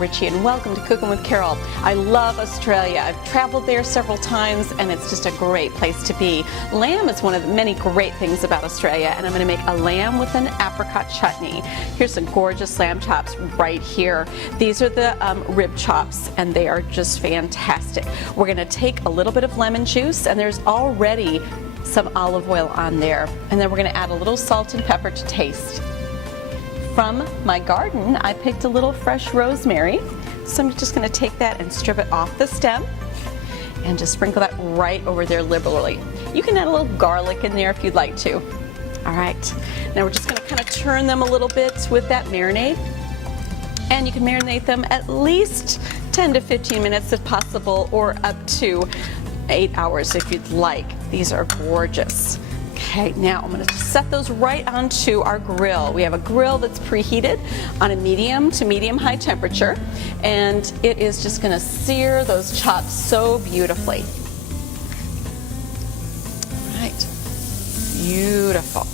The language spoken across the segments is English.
Ritchie, and welcome to Cookin' with Carol. I love Australia. I've traveled there several times, and it's just a great place to be. Lamb is one of the many great things about Australia, and I'm going to make a lamb with an apricot chutney. Here's some gorgeous lamb chops right here. These are the rib chops, and they are just fantastic. We're going to take a little bit of lemon juice, and there's already some olive oil on there, and then we're going to add a little salt and pepper to taste. From my garden, I picked a little fresh rosemary, so I'm just going to take that and strip it off the stem and just sprinkle that right over there liberally. You can add a little garlic in there if you'd like to. All right, now we're just going to kind of turn them a little bit with that marinade, and you can marinate them at least 10 to 15 minutes if possible, or up to 8 hours if you'd like. These are gorgeous. Okay, now I'm going to set those right onto our grill. We have a grill that's preheated on a medium to medium high temperature, and it is just going to sear those chops so beautifully. All right, beautiful.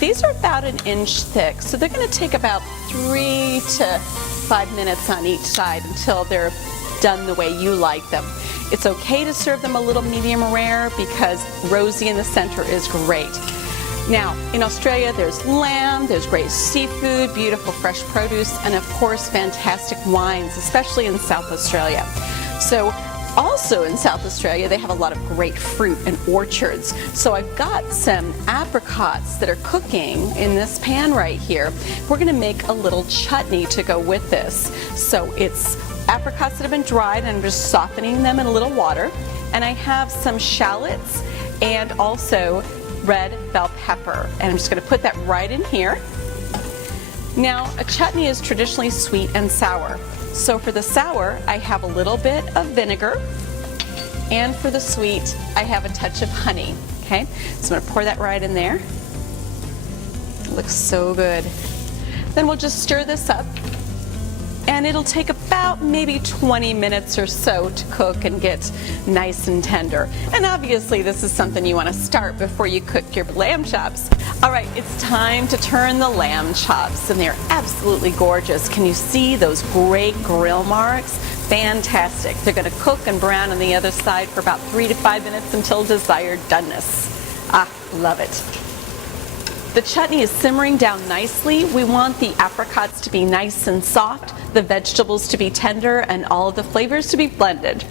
These are about 1 inch thick, so they're going to take about 3 to 5 minutes on each side until they're done the way you like them. It's okay to serve them a little medium rare because rosy in the center is great. Now, in Australia, there's lamb, there's great seafood, beautiful fresh produce, and of course, fantastic wines, especially in South Australia. So, also in South Australia, they have a lot of great fruit and orchards. So I've got some apricots that are cooking in this pan right here. We're going to make a little chutney to go with this. So it's apricots that have been dried, and I'm just softening them in a little water. And I have some shallots and also red bell pepper. And I'm just going to put that right in here. Now, a chutney is traditionally sweet and sour. So for the sour, I have a little bit of vinegar, and for the sweet, I have a touch of honey. Okay, so I'm going to pour that right in there. It looks so good. Then we'll just stir this up, and it'll take about maybe 20 minutes or so to cook and get nice and tender. And obviously this is something you want to start before you cook your lamb chops. All right, it's time to turn the lamb chops, and they're absolutely gorgeous. Can you see those great grill marks? Fantastic. They're going to cook and brown on the other side for about 3 to 5 minutes until desired doneness. Ah, love it. The chutney is simmering down nicely. We want the apricots to be nice and soft, the vegetables to be tender, and all of the flavors to be blended.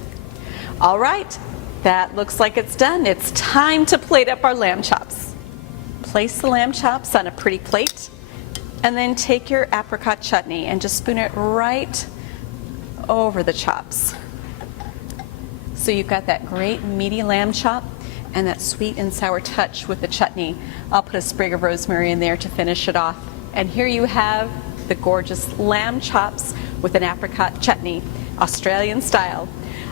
All right, that looks like it's done. It's time to plate up our lamb chops. Place the lamb chops on a pretty plate, and then take your apricot chutney and just spoon it right over the chops. So you've got that great meaty lamb chop and that sweet and sour touch with the chutney. I'll put a sprig of rosemary in there to finish it off. And here you have the gorgeous lamb chops with an apricot chutney, Australian style.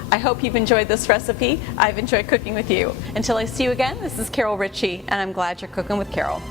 I hope you've enjoyed this recipe. I've enjoyed cooking with you. Until I see you again, this is Carol Ritchie, and I'm glad you're cooking with Carol.